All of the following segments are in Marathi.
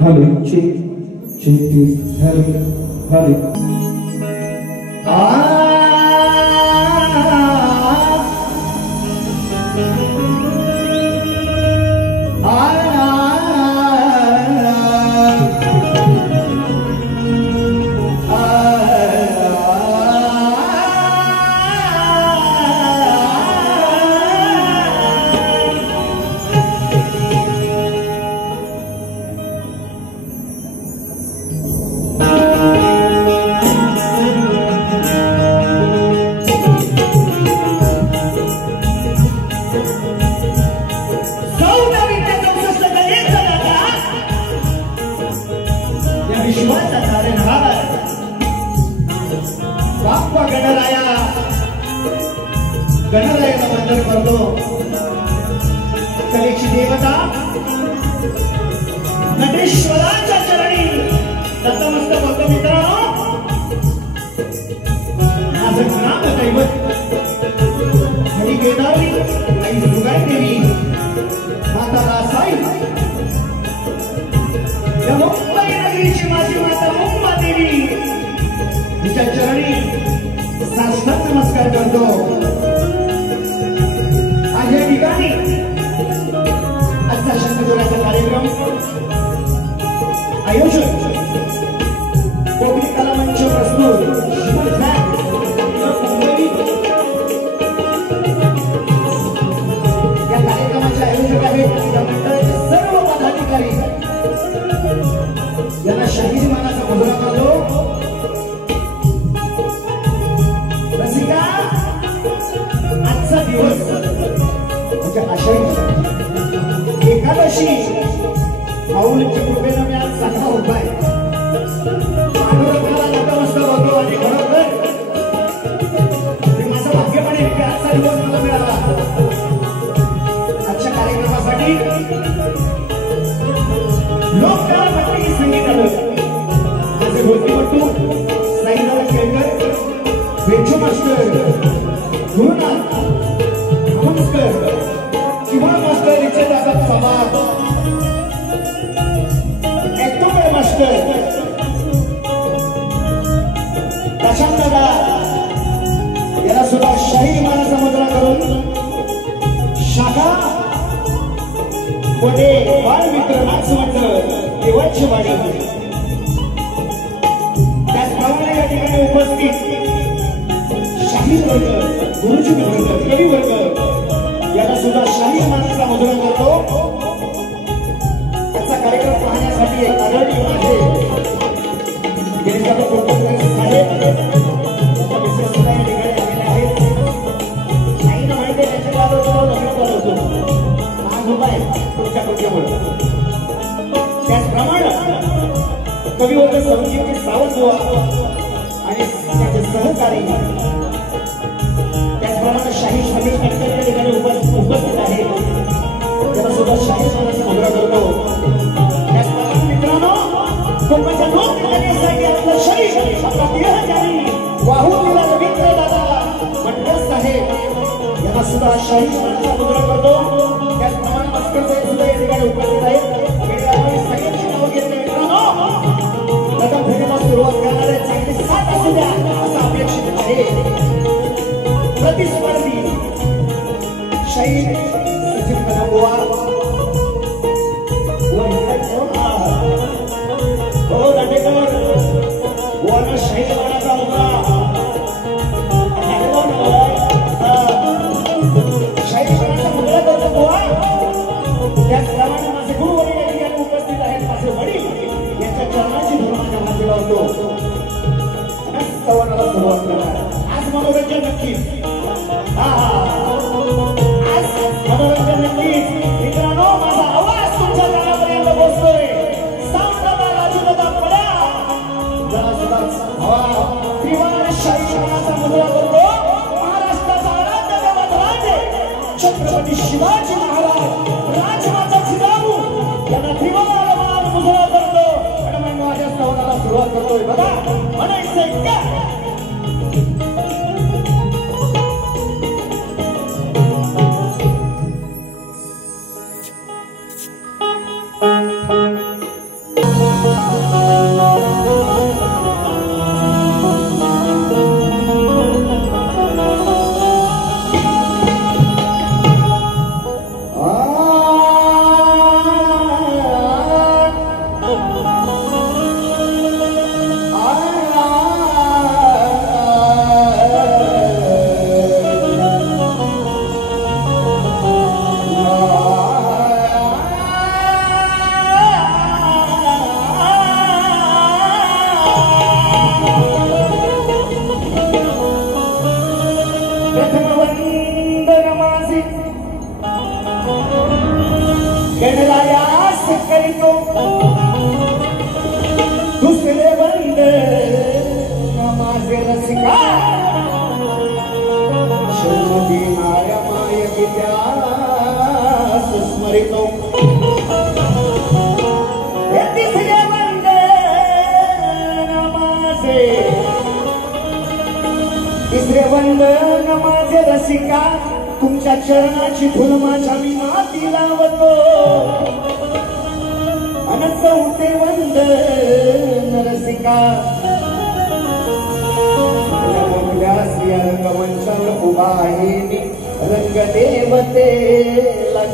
Hali, check, this, Hali. गणरायाला वंदन करतो. कलेची देवता नटेश्वराच्या चरणी नतमस्तक होतो. मित्रांनो, माझं नाम दैवत हरी गेदावली आई सुगाई देवी माता रासाई या मुंबई नगरीची माझी माता मुंबा देवी तिच्या चरणी साष्टांग नमस्कार करतो. आज या ठिकाणी आजचा शंखजोड्याचा कार्यक्रम आयोजन कोकणी कला मंच प्रस्तुत या कार्यक्रमाचे आयोजक आहेत या मंडळाचे सर्व पदाधिकारी यांना शाहीर मानाचा मुजरा करतो. रसिका, आजचा दिवस म्हणजे आषाढी एकादशी माऊलीच्या कृपेनं मी आज चांगला उपाय पांडुरंगाला नतमस्तक होतो. आणि खरोखर माझं भाग्य पण आहे की आजचा दिवस मला मिळाला. आजच्या कार्यक्रमासाठी लोककला मंडळी संगीत आलं. माझे गोष्टीपटू साईदादा केळकर, वेचू मास्टर, गुरुनाथ नमस्कार, किंवा मास्टर इच्छे दादा समाज, ऍक्टोबर मास्टर प्रशांत दादा याला सुद्धा शाही मानाचा मुजरा करून शाखा कोटे बालमित्र नाचमंडळ देवाची वाणी. त्याचप्रमाणे या ठिकाणी उपस्थित शाही वर्ग, गुरुजी वर्ग, कवी वर्ग याला सुद्धा शाही मानाचा मुजरा करतो. त्याचा कार्यक्रम पाहण्यासाठी एक आदरणीय माझे गिरीजाबा कोटकर साहेब त्यांच्या मिसेस सुद्धा या ठिकाणी आलेले आहेत. आईनं माहिती आहे त्याच्या बाबत लग्न होतो आज उपाय तुमच्या कृतीमुळे. त्याचप्रमाणे कवी वर्ग संगीत सावंत बुवा आणि त्याचे सहकारी त्याचप्रमाणे शाही शाही त्या ठिकाणी उपस्थित आहे. त्याला सुद्धा शाही मानाचा मुजरा करतो. त्याचप्रमाणे मित्रांनो, कोकणच्या लोककलेसाठी आपलं शरीर आपला देह ज्यांनी वाहून दिला रवींद्र दादा मंडळ साहेब याला सुद्धा शाही मानाचा मुजरा करतो. त्याचप्रमाणे मस्कर साहेब सुद्धा या ठिकाणी उपस्थित आहेत. सगळ्यांची नावं घेतली. मित्रांनो, प्रथम फेरीला सुरुवात करणारे चांगली साथ असू द्या असं अपेक्षित आहे. प्रतिस्पर्धी शाहीर सचिन कदमबुवा हो दांडेकर बुवानं शाहीर मानाचा मुजरा शाहीर मानाचा मुजरा करतो बुवा. त्याचप्रमाणे माझे गुरु वडील या ठिकाणी उपस्थित आहेत. माझे वडील यांच्या चरणाची धर्माच्या हाती लावतो. सवानाला सुरुवात करणार. आज मनोरंजन नक्कीच. आज मनोरंजन नक्कीच. मित्रांनो, माझा आवाज तुमच्या कानापर्यंत पोहोचतोय. सावधान राजूदादा पडा जरा सुद्धा हवा त्रिवार शाही मानाचा मुजरा करतो. महाराष्ट्राचा आराध्य देवधराज छत्रपती शिवाजी महाराज राजमाता जिजाऊ यांना त्रिवार मान मुजरा करतो. आणि मग माझ्या सवानाला सुरुवात करतोय. बघा म्हणायचंय का शरणायास करितो दुसरे बंद माझे रसिका शरणदीनाय माय विद्यास स्मरितो हे तिसरे बंद माझे तिसरे वंदन माझे रसिका तुमच्या चरणाची फुल माझ्या मी माती लावतो अन चौथे वंदन रसिका रंगमंचावर उभा आहे मी रंगदेवतेला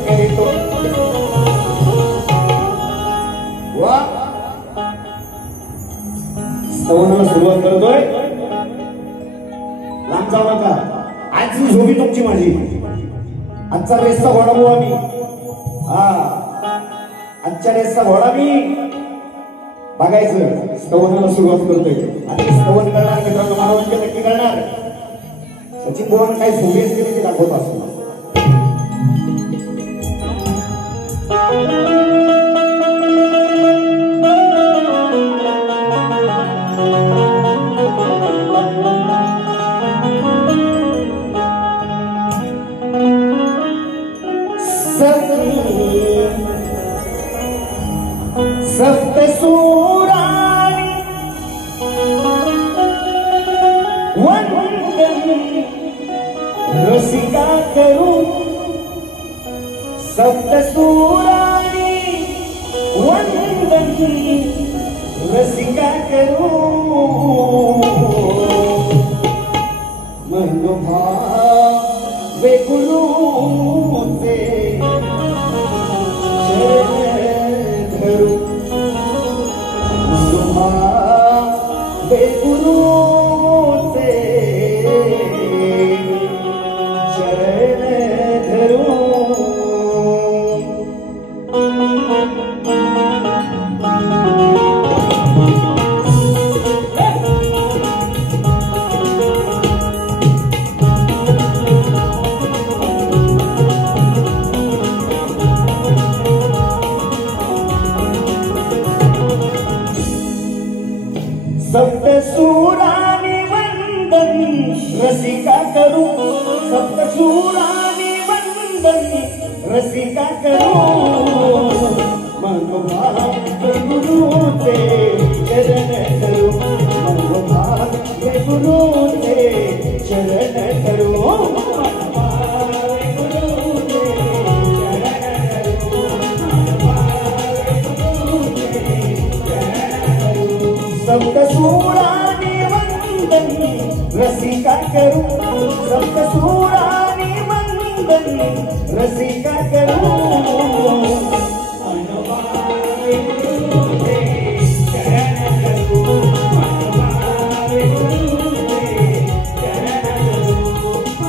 करीतो वा स्तवनाला सुरुवात करतोय लांब जाऊ नका आजची झोपी तुमची माझी आजचा रेसचा घोडा भाऊ आम्ही आजच्या रेसचा घोडा मी बघायचं स्तवनाला सुरुवात करतोय आणि स्तवन करणार मित्रांनो मनोरंजन नक्की करणार सचिन भवन काही सोबेस केली ते दाखवत असतो सप्त सुराणी वंदन रसिका करू सप्त सुराणी वंदन रसिका करू मनोभावे गुरुचे धरू गुरुचे शरण धरू सप्त सुरानी वंदन रसिका करू सप्त सुरानी वंदन रसिका करू मनोभाव गुरुचे चरण धरू मनोभाव गुरुचे चरण धरू सप्त सुरानी वंदन रसिका करू सप्त सुरानी वंदन रसिका करू मनोभावे गुरुचे चरण धरू मनोभावे गुरुचे चरण धरू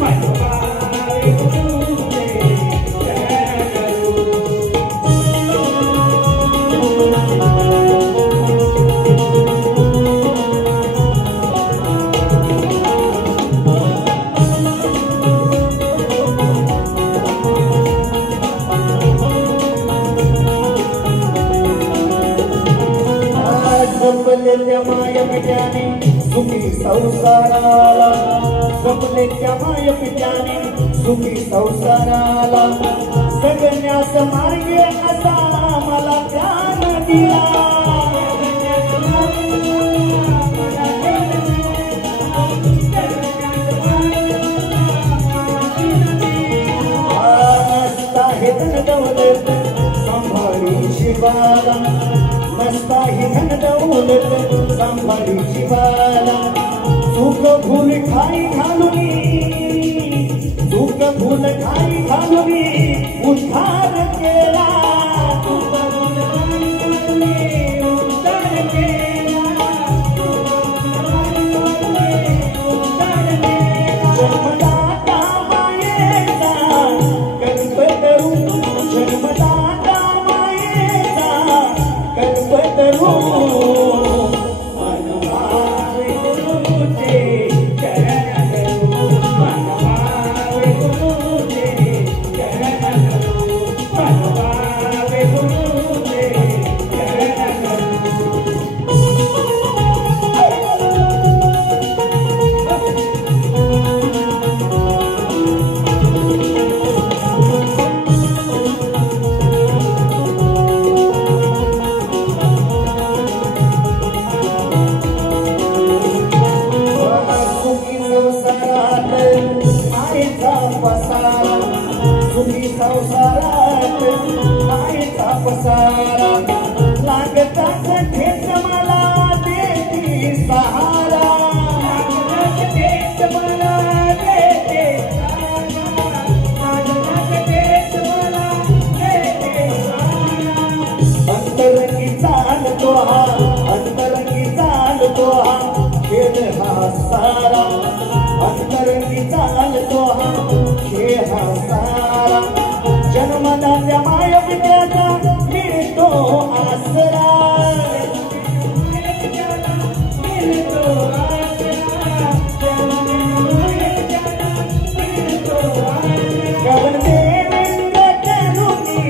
मनोभावे गुरुचे चरण धरू जपलेल्या माया पित्याने सुखी संसाराला जपलेल्या माया पित्याने सुखी संसाराला सगळ्यास मार्गे असा मला ज्ञान दिला नसता हे धन दौलत सांभाळी शिवाला नसता ही धन दौलत सांभाळी शिवाला चूक भूल खाई घालुनी चूक भूल खाई घालुनी उद्धार केला जन्मदाता मायेचा कल्पतरू जन्मदाता मायेचा कल्पतरू मनोभावे गुरुचे चरण धरू मनोभावे गुरुचे चरण धरू मनोभावे पसारा लागताच ठेच मला देती सहारा अंतरंगी चालतो हा अंतरंगी चालतो हा खेळ हा सारा अंतरंगी चालतो हा खेळ हा सारा जन्मदात्या माय पित्याचा मिळतो आसरा कवन देवेंद्र करुणी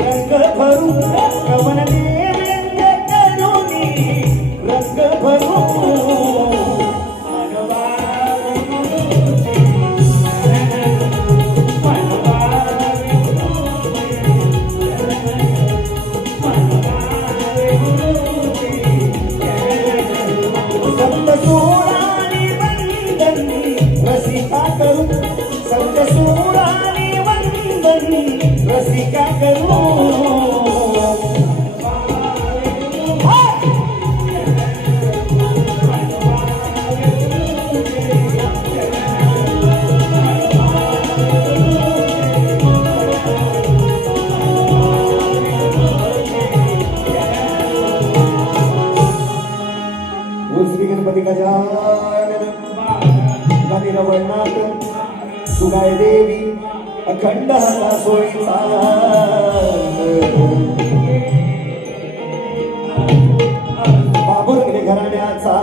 रंग भरू कवन देवेंद्र करुणी रंग भरू संत सोरानी वंदनी रसिका करू संत सोरानी वंदनी रसिका करू श्री गणपती गजानन गणिरवणात सुगाय देवी अखंड हाता सोयीचा बाबुरगडे घराण्याचा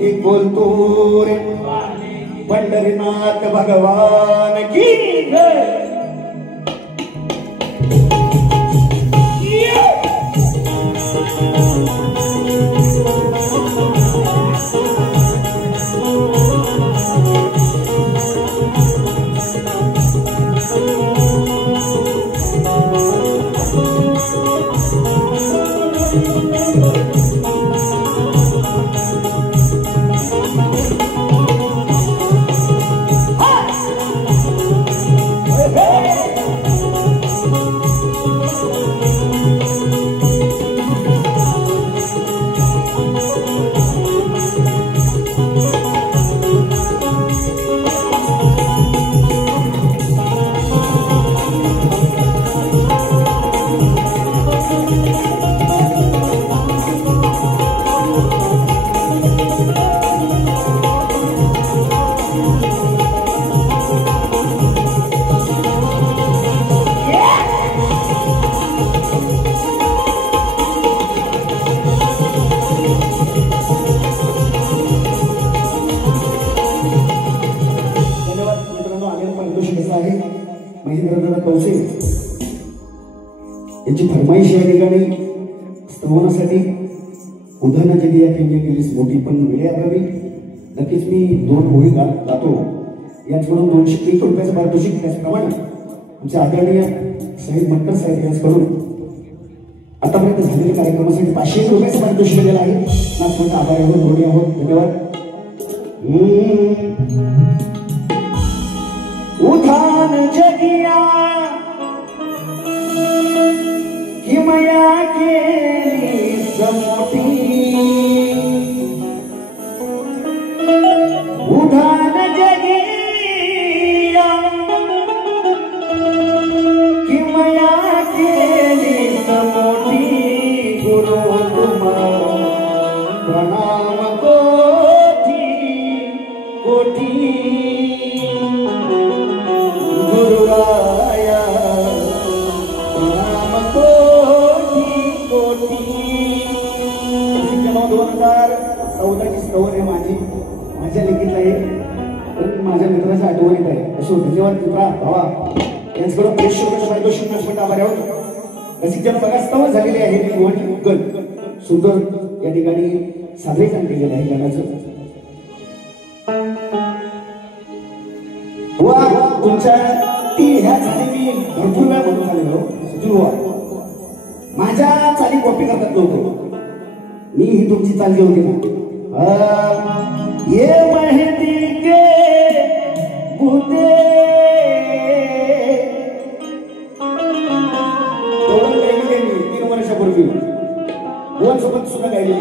एक बोलतो रे पंढरीनाथ भगवान की जय महेंद्रनाथ कवसे यांची फरमाईश या ठिकाणी स्तवनासाठी उदाहरण जगी या ठिकाणी केलीस मोठी पण वेळ अभावी नक्कीच मी 2 ओळी गातो याचकडून 201 रुपयाचं पारितोषिक त्याचप्रमाणे आमचे आदरणीय साहेब मटकर साहेब यांच्याकडून आतापर्यंत झालेल्या कार्यक्रमासाठी 500 रुपयाचं पारितोषिक दिलेलं आहे नागपूरचे आभारी आहोत ऋणी आहोत धन्यवाद उधान जगिया हिमया केली समोटी उधान जगिया हिमया केली समोटी गुरु प्रणाम कोटी कोटी गुरुराया प्रणाम कोटी कोटी 2014 स्तवन आहे माझ्या लेखीतला आहे पण माझ्या मित्राच्या आठवणीत आहे असो धन्यवाद मित्रा भावा यांच्याकडून 500 रुपयाचं पारितोषिक नसपट आभार आहोत रसिकजन बघा स्तवन झालेले आहे निवड उगल सुंदर या ठिकाणी सादरीकरण केलेलं आहे गाण्याचं वा तुमच्या ती ह्या चाली मी भरपूर वेळा म्हणून झालेलो सुजू माझ्या चाली कॉपी करतात लोक मी ही तुमची चाल जी होती ना ये मेहंदी के बुते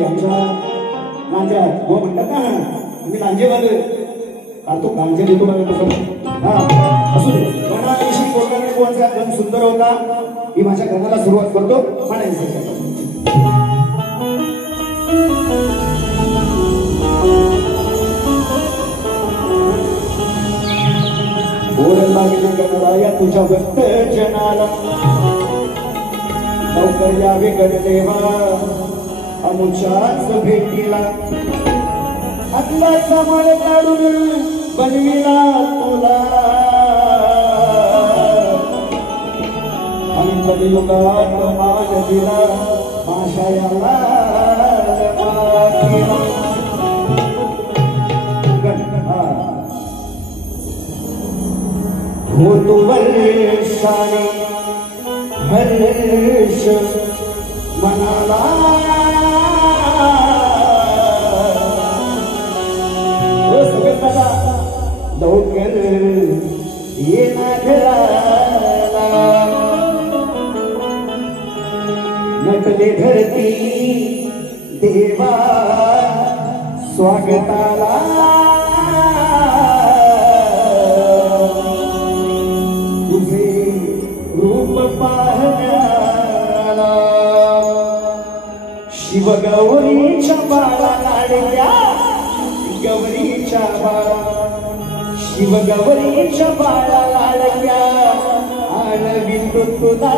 यांच्या लांजा हो म्हणतात ना तुम्ही लांजेवाले काढतो लांजे देतो बघा तसं हा असू दे गणाविषयी बोलताना कोणचा गण सुंदर होता मी माझ्या गणाला सुरुवात करतो म्हणायचं लागले गणराया तुझ्या भक्त जनाला लवकर यावे गणदेवा अमुच्याच भेटीला आपला समळ काढून बनविला तुला आणि कलियुगात मान दिला माशायाला हो तू वर्षाने हर्ष मनाला हो सगळ्याला लवकर ये ना घराला नटले धरती देवा स्वागताला शिव गौरीच्या बाळा लाडक्या गौरीच्या बाळा शिव गौरीच्या बाळा लाडक्या आणवितो तुला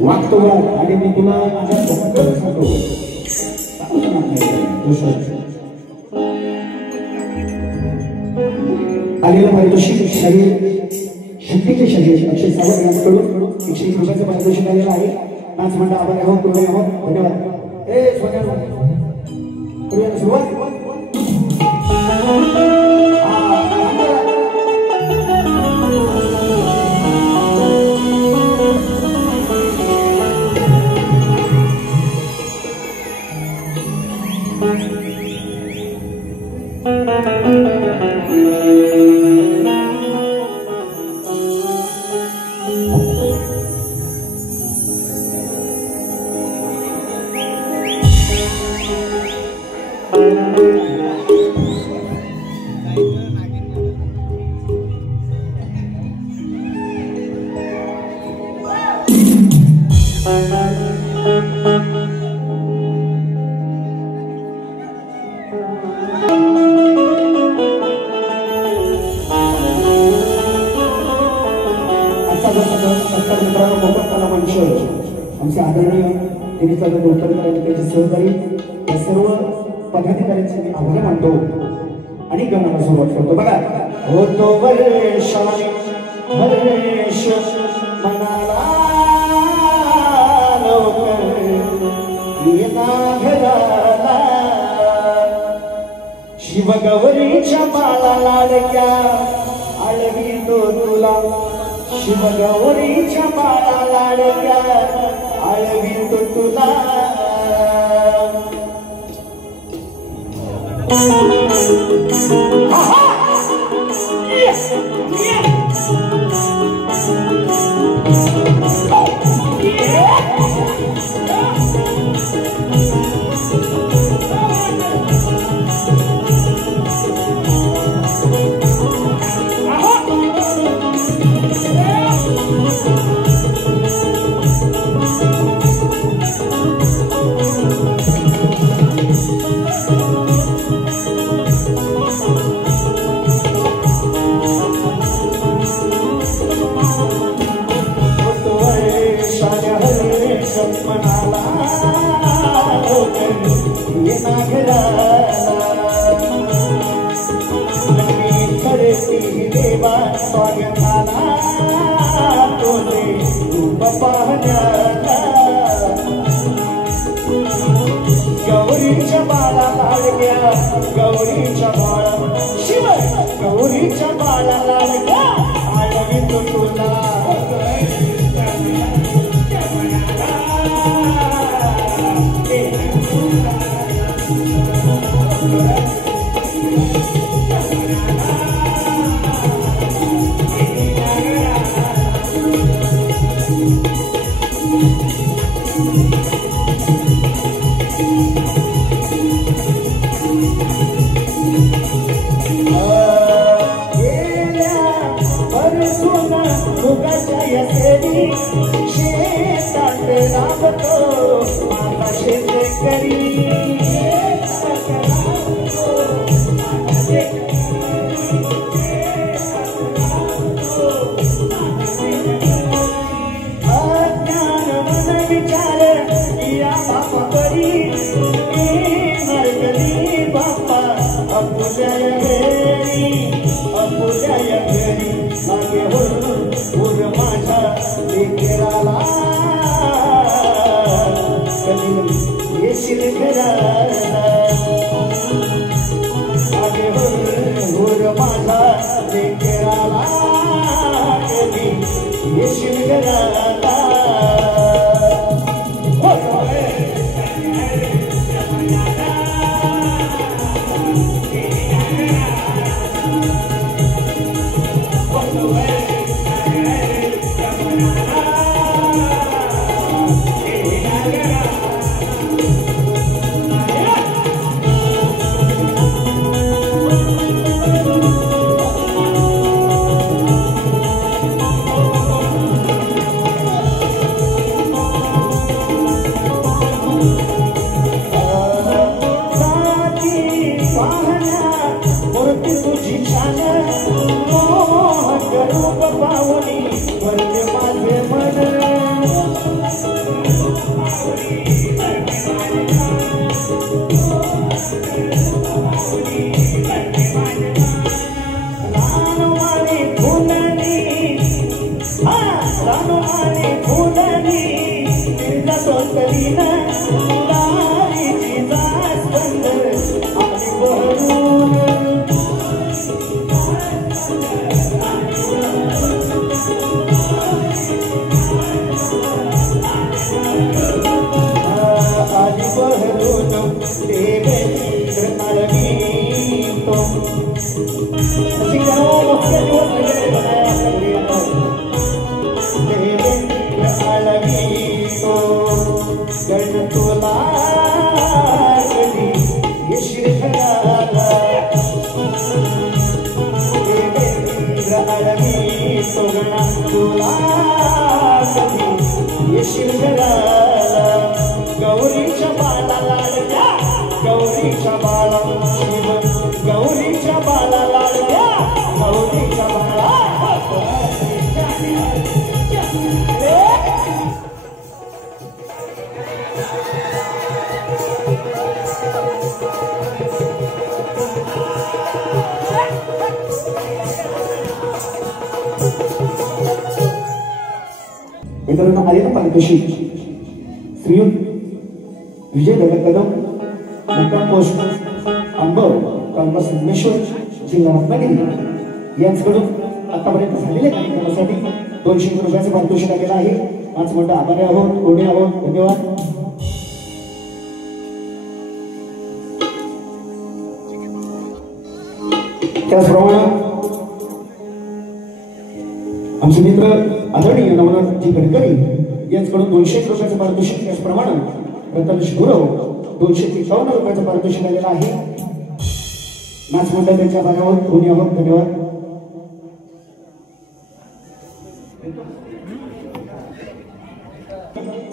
वागतो आणि मी तुला आलेलं पारितोषिक शरीर शुद्धीचे शरीर 160 ग्रॅमकडून 101 रुपयाचं पारितोषिक आलेलं आहे नाच मंडळ आभार आहोत कृपया आहोत धन्यवाद ए सोन्या सुरुवात आमचे आदरणीय दिनेशदादा गोलकरकर आणि त्यांचे सहकारी या सर्व पदाधिकाऱ्यांचे मी आभार मानतो आणि गणाला सुरुवात करतो बघा होतो वर्षाने हर्ष मनाला लवकर ये ना घराला शिव गौरी गौरीच्या बाळा लाडक्या आळवितो तुला शिव गौरीच्या बाळा लाडक्या आळवितो तुला देवा स्वागताला तोले रूप पाहण्याला गौरीच्या बाळा लाडक्या गौरीच्या बाळा शिव गौरीच्या बाळा लाडक्या आळवितो तुला मित्रांनो आलेल्या पालकशी श्रीयुत विजय दगड कदम मुक्काम पोस्ट अंबर कांबा सिद्धेश्वर जिल्हा रत्नागिरी यांच्याकडून आतापर्यंत झालेल्या कार्यक्रमासाठी 200 रुपयाचं पारितोषिक आलेलं आहे. आज मोठं आभारी आहोत, कोणी आहोत, धन्यवाद. त्याचप्रमाणे आमचे मित्र आदरणीय नवनाथजी गडकरी यांच्याकडून 200 रुपयाचं पारितोषिक, त्याचप्रमाणे रतनेश गुरव 253 रुपयाचं पारितोषिक आलेलं आहे. नाच मंडळाच्या भागावर कोणी आहोत, धन्यवाद.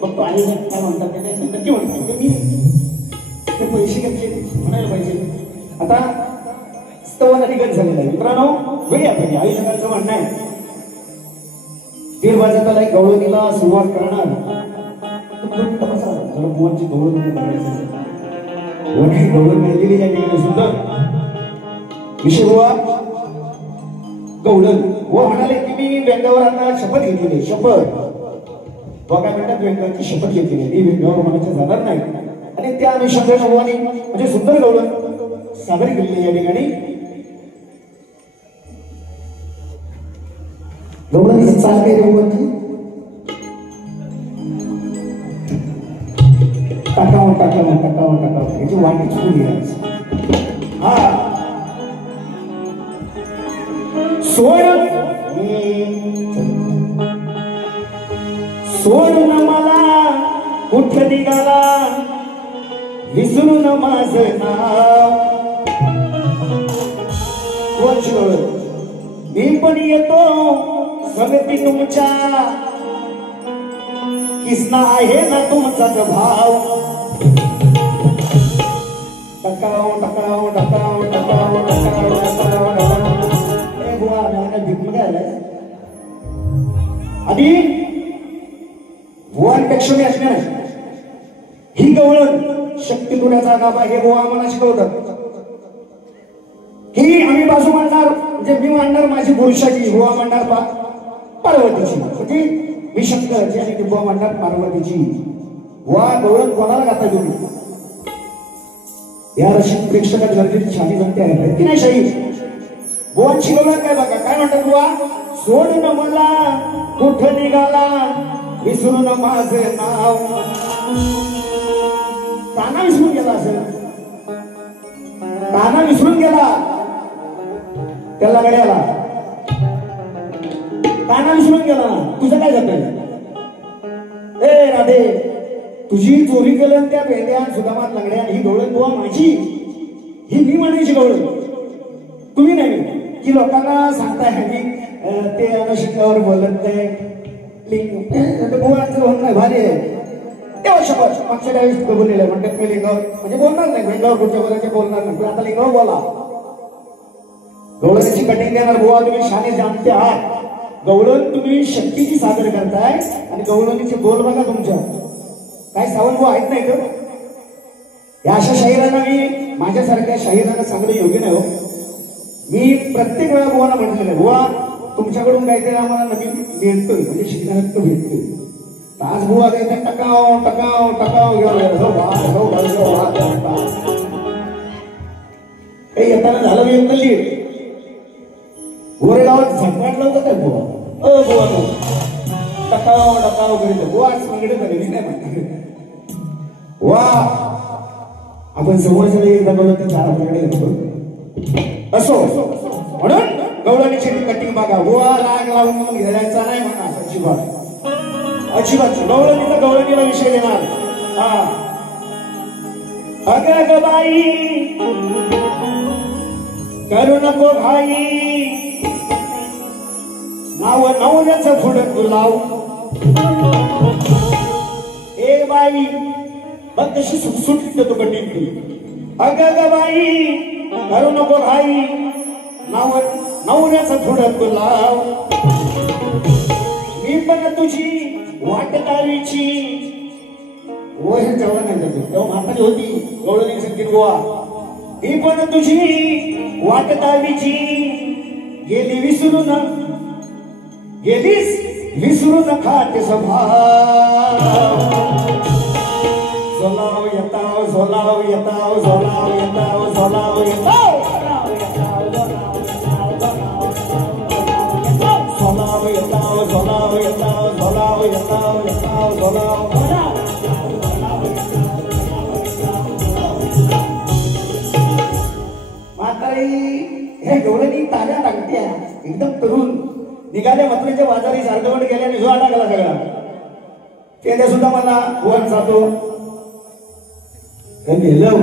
फक्त आयोजक काय म्हणतात ते नाही, नक्की म्हणतात मी ते पैसे घेतले म्हणायला पाहिजे. आता स्तवन अधिकच झालेला आहे मित्रांनो. वेळ्या पाहिजे आयोजकांचं म्हणणं आहे वीर वाजताला एक गवळणीला सुरुवात करणार. जरा बुवांची गवळणी गवळण मिळलेली या ठिकाणी सुंदर विषय बुवा गवळण व म्हणाले की मी व्यंगावर आता शपथ घेतलेली. शपथ बघा म्हणतात व्यंगाची शपथ घेतलेली, मी व्यंगावर म्हणायचं जाणार नाही. आणि त्या अनुषंगाने बुवानी म्हणजे सुंदर गवळण सादर केलेली या ठिकाणी. गवळणीची चाल काय गवळणची टाकावं टाकावं टाकावं टाकावं याची वाटी चुकली आहे. हा सोड सोडून मला कुठ निघाला विसरून माझं नाव. मी पण येतो सगळी तुमच्या किसना आहे ना तुमचाच भाव. टकाव टकाव टकाव टकाव टकाव टकाव हे बुवा मला भीक मध्ये आलाय आधी बुवांपेक्षा मी असणार. ही गवळण शक्ती तुऱ्याचा गाभा हे बुवा आम्हाला शिकवतात. ही आम्ही बाजू मांडणार म्हणजे मी मांडणार माझी पुरुषाची, बुवा मांडणार पार्वतीची. म्हणजे मी शंकरची आणि ती बुवा मांडणार पार्वतीची. बुवा गवळण कोणाला गाता तुम्ही या रसिक प्रेक्षकात गरजेची शाही जनते आहेत की नाही. शाही बुवांची गवळण काय बघा काय म्हणतात बुवा. सोडून मला कुठ निघाला विसरून माझे नाव. काना विसरून गेला असेल, काना विसरून गेला त्याला गड्याला काना विसरून गेला. तुझं काय जात ए राधे तुझी चोरी केलं त्या भेंड्या सुदामात लंगड्या. ही गवळण बुवा माझी, ही मी म्हणायची गवळण तुम्ही नाही. की लोकांना सांगताय की ते अनुषंगावर बोलत नाही बुवांचं म्हणणं भारी आहे. तेव्हा शपथ मागच्या त्यावेळेस बोललेलं म्हणतात मी लिंगावर म्हणजे बोलणार नाही, भेंगावर पुढच्या बोलायचे बोलणार नाही, पण आता लिंगावर बोला. गवळणीची कटिंग देणार बुवा तुम्ही शाने जाणते आहात. गवळण तुम्ही शक्तीची सादर करताय आणि गवळणीचे बोल बघा तुमच्या काय सावंत बुवा आहेत नाही तर. या अशा शाहिरांना मी माझ्यासारख्या शाहिरांना सांगणं योग्य नाही हो. मी प्रत्येक वेळा बुवांना म्हटलेलं आहे बुवा तुमच्याकडून काहीतरी आम्हाला नवीन मिळतोय म्हणजे शिकण्यात भेटतोय. आज बुवा काहीतरी टकाव टकाव टकाव काही येताना झालं मी एकदम लीड गोरेगावात झटकाटलं होतं काय बुवा बुवा टकाव टकाव करीत बुवा सांगडे झालेली नाही म्हणते. वा आपण समोरच्या एकदा बोलत तर चार आपल्याकडे येतो असो म्हणून गवळणीची कटिंग बघा. बुवा राग लावून घ्यायचा नाही म्हणा अजिबात अजिबात. गवळणीचा गवळणीला विषय देणार. हा अगं बाई करू नको भाई नाव नवऱ्याचं पुढं तू लाव. ए बाई बघ कशी सुटसुटीत तू कटिंग केली. अगं बाई करू नको भाई नाव नवऱ्याचं पुढं तू लाव. मी पण तुझी वाट दावीची वही जवळ नाही तेव्हा म्हातारी होती गवळणी संगीत बुवा. मी पण तुझी वाट दावीची गेली विसरून गेलीस विसरून खाते स्वभाव. झोलाव येताव झोलाव येताव झोलाव येताव झोलाव येताव झोलाव येताव. एकदम तरुण निघाले मथुरेच्या बाजारी अर्धवट गेले आणि जो अडकला सगळा ते सुद्धा मला वन जातो गेलो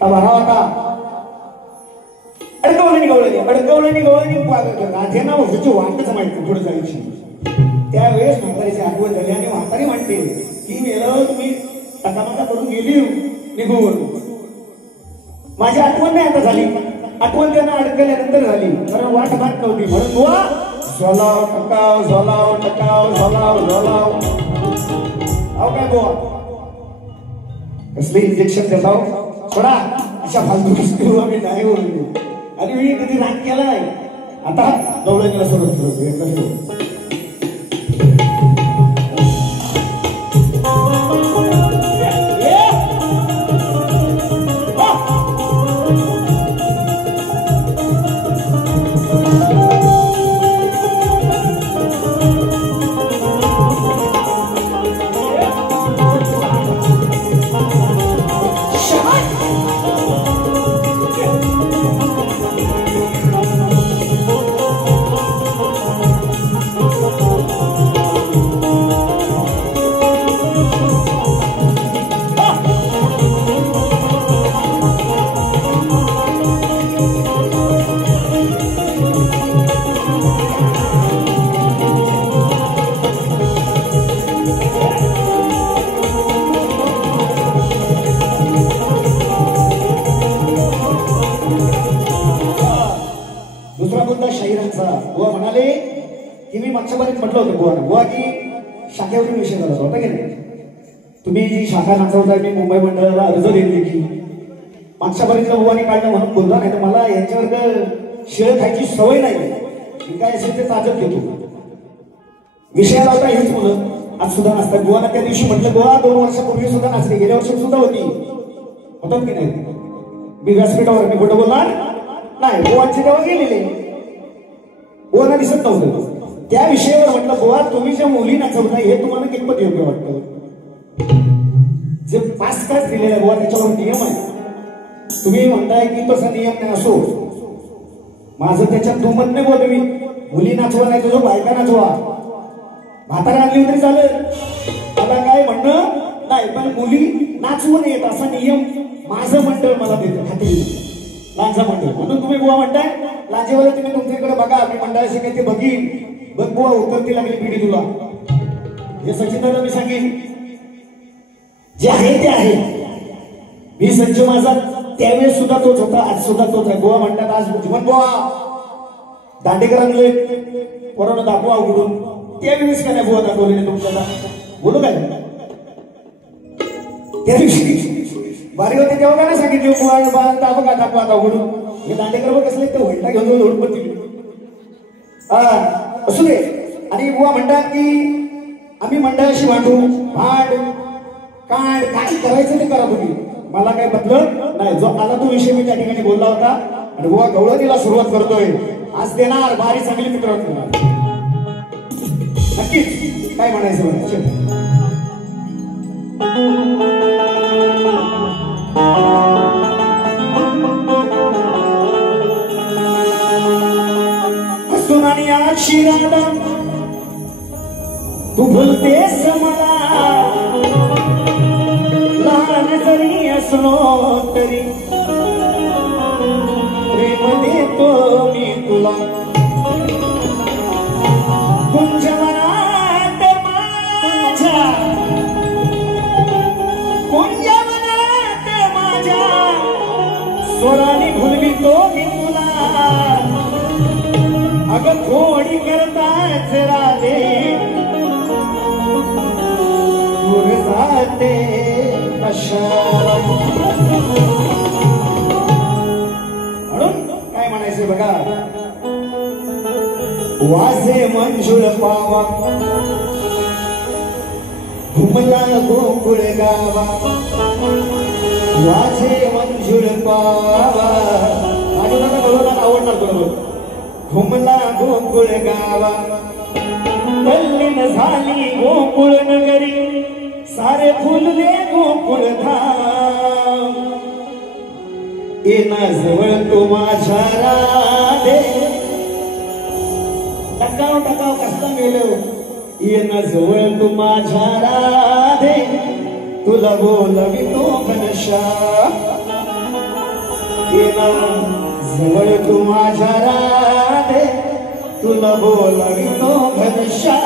बरा होता अडकवलं राधे ना त्याची वाटच माहिती पुढे जायची त्यावेळेस म्हातारीची आठवण झाली आणि म्हातारी म्हणते की मेलं तुम्ही टकामका करून गेली निघून माझी आठवण नाही आता झाली आठवण त्यांना अडकल्यानंतर झाली कारण वाट भात नव्हती म्हणून बुवा झोलाव टकाव झोलाव टकाव झोलाव झोलाव अहो काय बुवा कसले इंजेक्शन देताव थोडा अशा फालतू गोष्टी आम्ही नाही बोललो आणि मी कधी राग केला नाही आता गवळणीला सोडत बुवा की शाखेवरून विषय झाला होता की नाही तुम्ही जी शाखा नाचवताय मी मुंबई मंडळाला अर्ज दिली की मागच्या बरीतलं बुवानी काढलं म्हणून बोलला नाही तर मला यांच्यावर शिळ खायची सवय नाही मी काय असेल ते ताजत घेतो विषयाला होता हेच मुलं आज सुद्धा नाचतात बुवाना त्या दिवशी म्हटलं बुवा 2 वर्षापूर्वी सुद्धा नाचले गेल्या वर्षी सुद्धा होती होतात की नाही मी व्यासपीठावर मी कुठं बोलणार नाही बुवांचे तेव्हा गेलेले बुवांना दिसत नव्हतं त्या विषयावर म्हटलं बुवा तुम्ही ज्या मुली नाचवताय हे तुम्हाला कितपत योग्य वाटतं जे पास कार्ड दिलेलं आहे बुवा त्याच्यावर नियम आहे तुम्ही म्हणताय की तसा नियम नाही असो माझं त्याच्यात दुमत नाही बोल मी मुली नाचवा नाही तुझं बायका नाचवा म्हातारा आणली तरी चालेल मला काय म्हणणं नाही पण मुली नाचवू नयेत असा नियम माझं मंडळ मला देतं खात्री लांजा मंडळ म्हणून तुम्ही बुवा म्हणताय लांजेवाले तुम्ही तुमच्याकडे बघा मी मंडळाशी काही ते बघीन बघ बुवा उतरती लागली पिढी तुला हे सचिन दादा मी सांगेन जे आहे ते आहे मी संच माझा त्यावेळेस सुद्धा तोच होता आज सुद्धा तोच आहे बुवा म्हणतात आज जीवन बुवा दांडेकरांना पोरांना दाखवा उघडून त्यावेळेस काय नाही बुवा दाखवलेले तुमच्याला बोलू काय त्या दिवशी बारी होते तेव्हा काय नाही सांगितले बुवा दाखवा दाखवा आता उघडून हे दांडेकर कसले ते व्हायला घेऊन ओढपती असू दे आणि बुवा म्हणतात की आम्ही मंडळाशी भांडू भांड कांड काय करायचं ते करा तुम्ही मला काय बदलत नाही जो आला तो विषय मी त्या ठिकाणी बोलला होता आणि बुवा गवळणीला सुरुवात करतोय आज देणार भारी चांगली मित्र नक्कीच काय म्हणायचं सुनानी आशिरादा तू भूलतेस मला लहान जरी असलो तरी प्रेम देतो मी तुला कुंजवनात माझ्या स्वराने भुलवितो मी तुला अगं थोडी करताच राधे दूर जाते कशाला म्हणून काय म्हणायचं बघा वाजे मंजूळ पावा घुमला गोकुळ गावा वाजे मंजूळ पावा माझ्या बरोबर आवडणार बरोबर घुमला गोकुळ गावा तल्लीन झाली गोकुळ नगरी सारे फुलले गोकुळ धाम येना जवळ तो माझ्या राधे टकाव टकाव कसला मेलो येणं जवळ तू माझ्या राधे तुला बोलवितो घनशा येणं जवळ तू माझ्या राधे तुला बोलवितो घनशा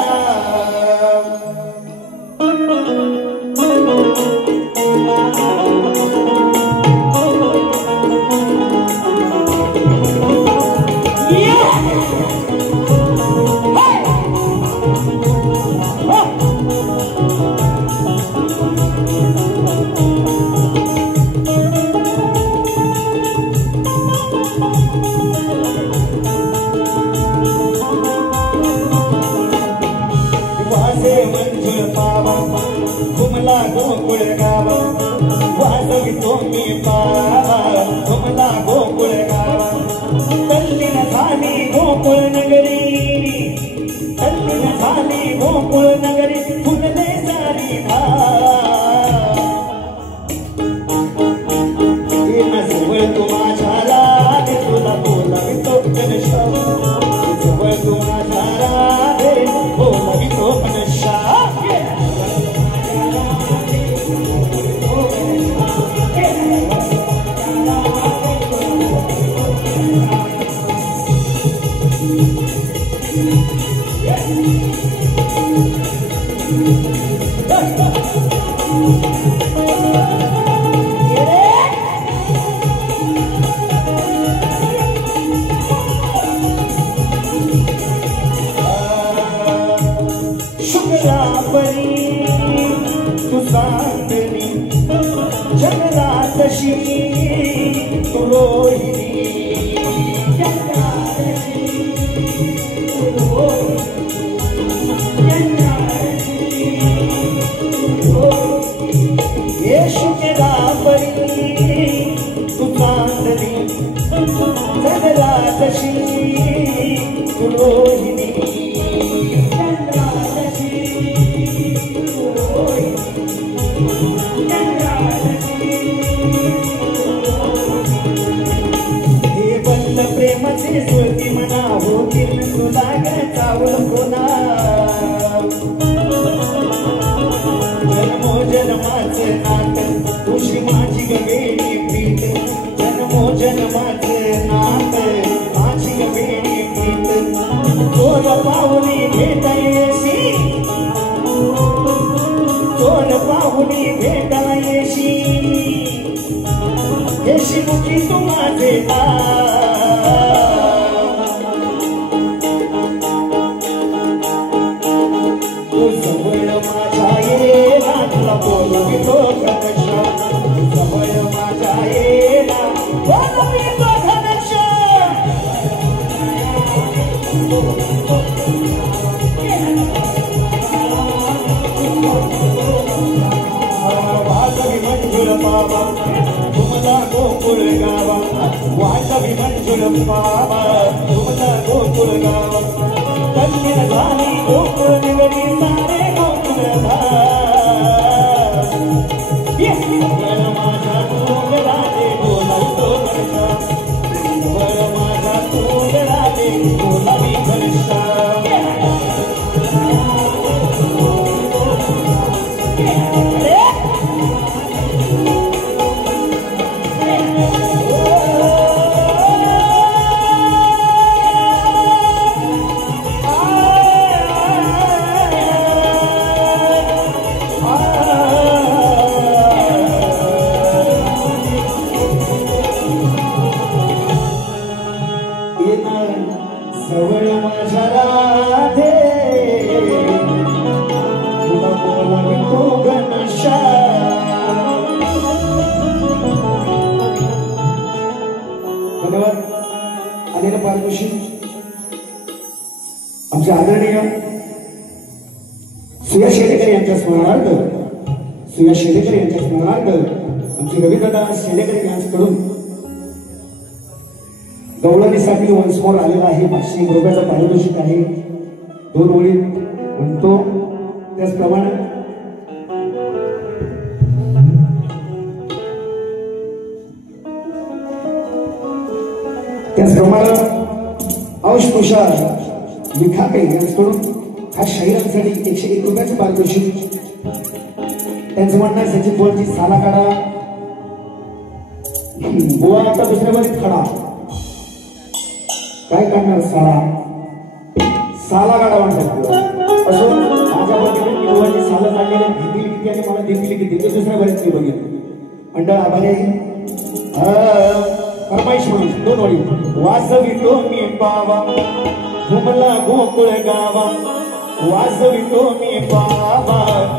घुमला गोकुळ गावा वाजवितो मी पावा घुमला गोकुळ गावा तल्लीन झाली गोकुळ नगरी तल्लीन झाली गोकुळ नगरी फुलले सारी जवळ तू माझ्या राधे तुला बोलावितो घनशा जवळ तू माझ्या राधे बोलावितो घनशा तू सांगली जगरातशी तू रोहिणी ये शुक्रा परी तू सांगली जगरातशी तू रोहिणी प्रेमाचे सुरती मना होतील तुला चावल कोणा जन्मो जन्माचे नात तुझी माझी गवेणी प्रीत जन्मो जन्माचे नात माझी गवेणी प्रीत तोर पाहुणी भेटायशी तोर पाहुणी भेटायशी येशी मुखी तू माझे तू जवळ माझ्या येला तुला बोलवितो घनशा जवळ माझ्या येला बोलवितो घनशा वाजवी मंजूर बाबा तुमला गोकुळ गावा वाजवी मंजूर बाबा तुमला गोकुळ गावा तल्लीन झाली गोकुळ नगरी सारे गोकुळ माझा तू राधे बोलावितो घनशा माझा तू राधे बोलावी घनशा जवळ माझ्या राधे तुला बोलावितो घनशा धन्यवाद आलेल्या पारदर्शी आमचे आदरणीय सुया शेडेकर यांच्या स्मरणार्थ सुया शेडेकर यांच्या स्मरणार्थ आमचे रवीदादा शेडेकर यांच्याकडून गवळणीसाठी वंशमोर आलेला आहे 500 रुपयाचा पारितोषिक आहे 2 ओळी म्हणतो त्याचप्रमाणे औष तुषार लिखापे यांच्याकडून हा शाहिरांसाठी 101 रुपयाचं पारितोषिक. त्यांचं म्हणणं आहे सचिन बुवांची साला काढा. बुवा आता दुसऱ्या बारीत खडा काय काढणार साला काढा म्हणतात. असो माझ्या बाजूने बुवांची साला काढलेल्या घेतील किती आणि मला देतील किती ते दुसऱ्या बारीत मी बघेन. मंडळ आभारी फरमाईश म्हणून 2 ओळी. वाजवितो मी बाबा घुमला गोकुळ गावा, वाजवितो मी बाबा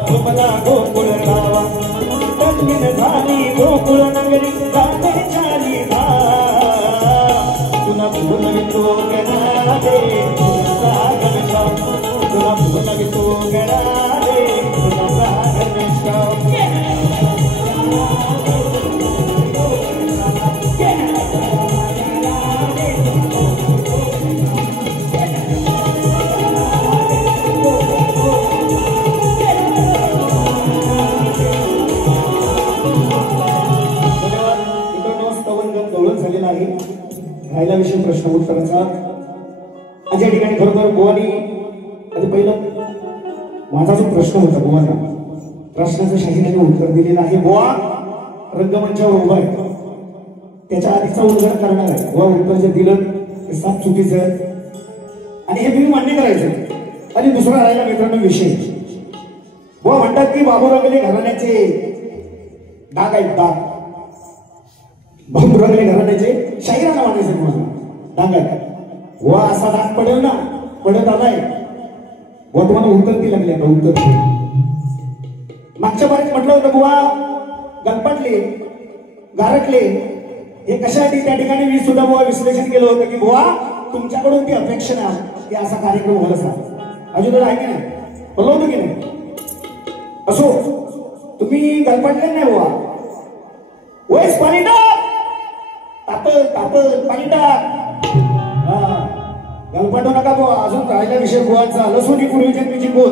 घुमला गोकुळ गावा. तल्लीन झाली गोकुळ नगरी जाते झाली धा, तुला फुलवितो गणारे तुला सागर, तुला फुलवितो गणारे तुला सागर. राहिला विषय प्रश्न उत्तराचा. अशा ठिकाणी खरोखर बुवानी आधी पहिलं माझा जो प्रश्न होता बुवाना प्रश्नाचं शाहिराने उत्तर दिलेलं आहे. बुवा रंगमंचावर उभा आहे, त्याच्या आधीचा उलगडा करणार आहे. बुवा उत्तर जे दिलं ते साफ चुकीचं आहे आणि हे तुम्ही मान्य करायचं. आणि दुसरा राहिला मित्रांनो विषय. बुवा म्हणतात की बाबू रंगले घराण्याचे डाग आहेत डाग. बाबू रंगले घराण्याचे शाहिराला म्हणायचं मला डाग आहे. बुवा असा डाग पडेल ना पडत आलाय. बुवा तुम्हाला उत्तर ती लागली आता उत्तर. मागच्या बारीत म्हटलं होतं बुवा गणपटले गारटले हे कशासाठी त्या ठिकाणी मी सुद्धा बुवा विश्लेषण केलं होतं की बुवा तुमच्याकडून ती अपेक्षा नाही की असा कार्यक्रम व्हायला सांग. अजून आहे की नाही बोललो होतो की नाही. असो तुम्ही गणपटले नाही बुवा वयस पाणी टाक तापत पाणी टाक. गणपटू नका बुवा. अजून राहिला विषय बुवाचा लसूणी पूर्वी जन्मीची बोल.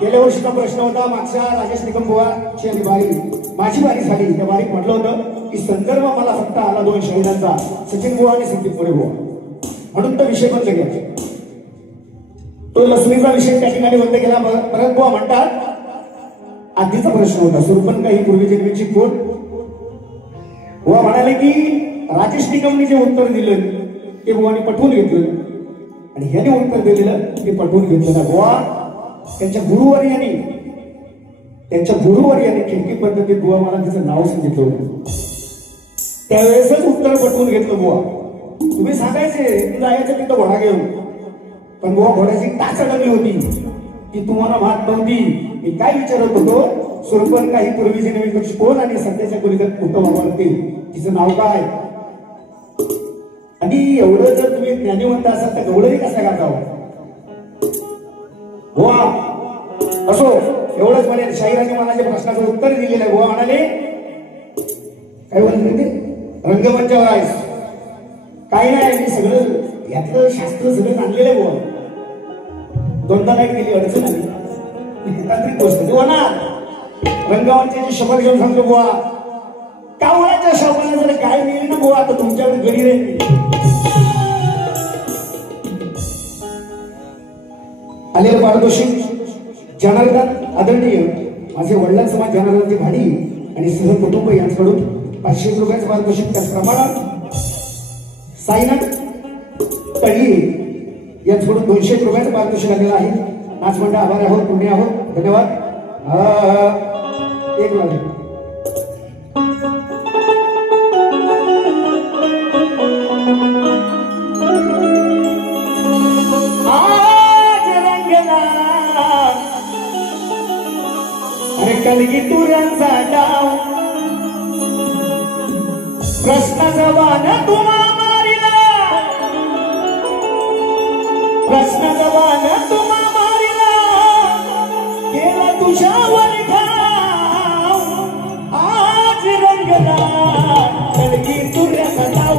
गेल्या वर्षीचा प्रश्न होता मागच्या राजेश निकम बुवाची आणि बारी माझी बारी झाली. त्या बारीत म्हटलं होतं की संदर्भ मला फक्त आला 2 शाहिरांचा सचिन बुवा आणि संदीप मोरे बुवा म्हणून तो विषय बंद केला. तो लसणीचा विषय त्या ठिकाणी बंद केला. परत बुवा म्हणतात आधीचा प्रश्न होता सुरपण काही पूर्वी जन्मीची कोण. बुवा म्हणाले की राजेश निकमने जे उत्तर दिलं ते बुवाने पटवून घेतलं आणि ह्याने उत्तर दिलेलं ते पटवून घेतलं ना. बुवा त्यांच्या गुरुवर यांनी खिडकी पद्धतीत बुवा मला तिचं नाव सांगितलं होतं. त्यावेळेसच उत्तर पटवून घेतलं. बुवा तुम्ही सांगायचे जायचं तिथं घोडा घेऊन पण बुवा घोड्याची टाच अडकली होती ती तुम्हाला मात नव्हती. मी काय विचारत होतो सुरपण काही पूर्वीची नवीन कोण आणि सध्याच्या कुणीकडे कुठं वापरते तिचं नाव काय. आणि एवढं जर तुम्ही ज्ञानीवंत असाल तर गवळही कसा गाताव बुवा. असो एवढंच म्हणेल शाहिराने मला जे प्रश्नाचं उत्तर दिलेलं आहे. बुवा म्हणाले काय बोलले ते रंगमंचावर आहेस काय नाही मी सगळं यातलं शास्त्र सगळं आणलेलं आहे. बुवा 2दा लाईट गेली अडचण आली तांत्रिक गोष्ट बुवा ना. रंगमंचाची शपथ घेऊन सांगतो बुवा कावळ्याच्या शपथाने जर काय मिळेल ना बुवा आता तुमच्यावर घडी राहील. आलेलं पारितोषिक जनार्दन आदरणीय माझे वडिलां समाज जनार्दनची भाडी आणि सहकुटुंब यांच्याकडून 500 रुपयाचं पारितोषिक. त्याचप्रमाणे साईनाथ तळी यांच्याकडून 200 रुपयाचं पारितोषिक आलेलं आहे. नाच मंडळ आभारी आहोत पुणे आहोत धन्यवाद. एक मिनिट कलगी तुऱ्यांचा डाव प्रश्न जवान तुम्हा मारिला प्रश्न जवान तुम्हा मारिला केला तुझ्यावर घाव आज रंगला कलगी तुऱ्यांचा डाव.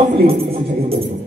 संपली असं जाहीर करतो.